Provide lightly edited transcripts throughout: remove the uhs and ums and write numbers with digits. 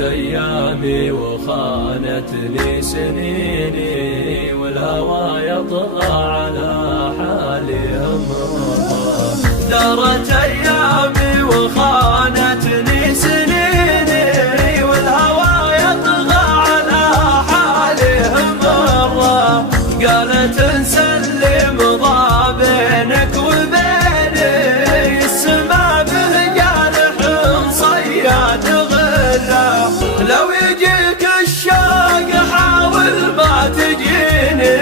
أيامي وخانتني سنيني، والهوى يطغى على حالي أمره. دارت أيامي وخانتني سنيني، والهوى يطغى على حالي أمره. قالت انسى اللي مضى بينك وبيني، السما به جارح صياد غره. لو يجيك الشوق حاول ما تجيني،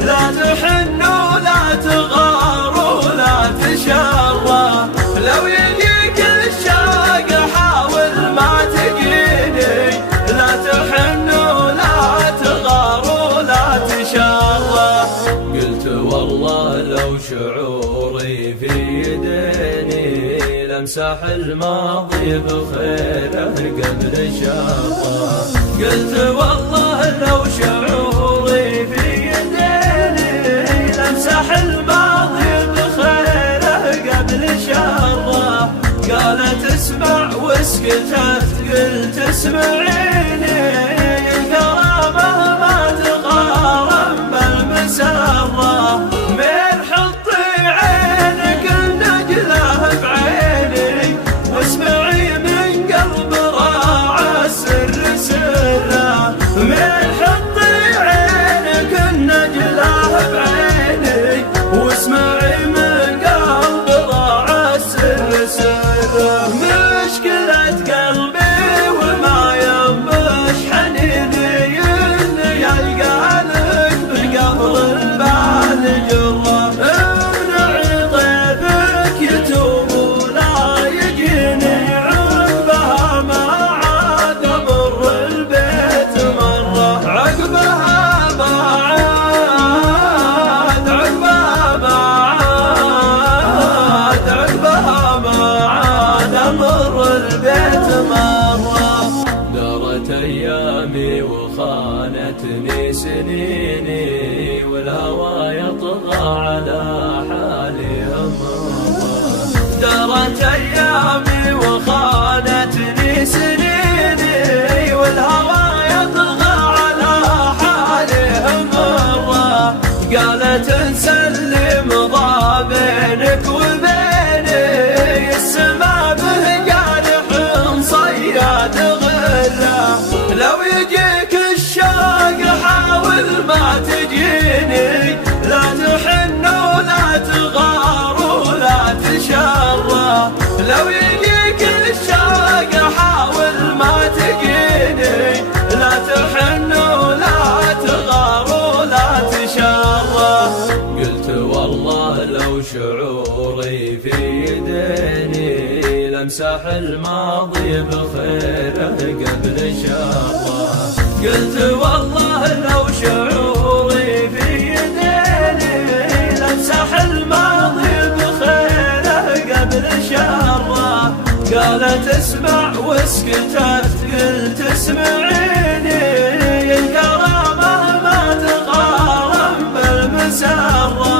لا تحن ولا تغار ولا تشره. لو يجيك الشوق حاول ما تجيني، لا تحن ولا تغار ولا تشره. قلت والله لو شعوري في يديني، لمسح الماضي بخيره قبل شره. قلت والله لو شعوري في يديني، لمسح الماضي بخيره قبل شره. قالت اسمع وسكتت، قلت اسمعيني، الكرامة ما تقارن بالمسرة. من حطي عينك النجلة بعيني، واسمعي من قلب راعى السر سره. من حطي عينك النجلة بعيني، واسمعي من قلب راعى السر سره. مشكلة قلبي وما ينبش حنيني، اني يلقى لك بقبر البال جره. امنعي ضيفك يتوب ولا يجيني، عقبها ما عاد امر البيت مره. عقبها ما عاد، عقبها ما عاد، عقبها ما عاد امر البيت مره. دارت ايامي وخانتني سنيني، والهوى يطغى على حالي أمره. دارت ايامي وخانتني سنيني، والهوى يطغى على حالي أمره. قالت انسى اللي مضى بينك وبيني، السما به جارح صياد غره. لو يجيك الشوق حاول ما تجيني، لا تحن ولا تغار ولا تشره. لو يجيك الشوق حاول ما تجيني، لا تحن ولا تغار ولا تشره. قلت والله لو شعوري في يديني، لمسح الماضي بخيره قبل شره. قلت والله لو شعوري في يديني، لمسح الماضي بخيره قبل شره. قالت اسمع وسكتت، قلت اسمعيني، الكرامة ما تقارن بالمسرة.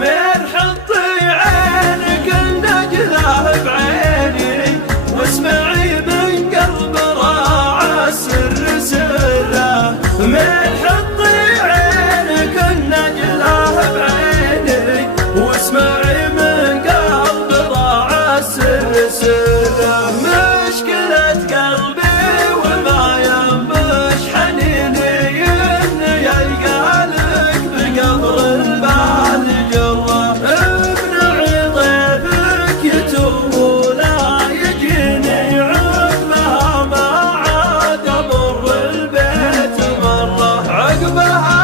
من حطي عينك النجلة بعيني، واسمعي من قلب راعى السر سره. من حطي عينك النجلة بعيني، واسمعي من قلب راعى السر سره. مشكلة قلبي وما ينبش حنيني، اني يلقى لك بقبر البال جره. امنعي ضيفك يتوب ولا يجيني، عقبها ما عاد امر البيت مره. عقبها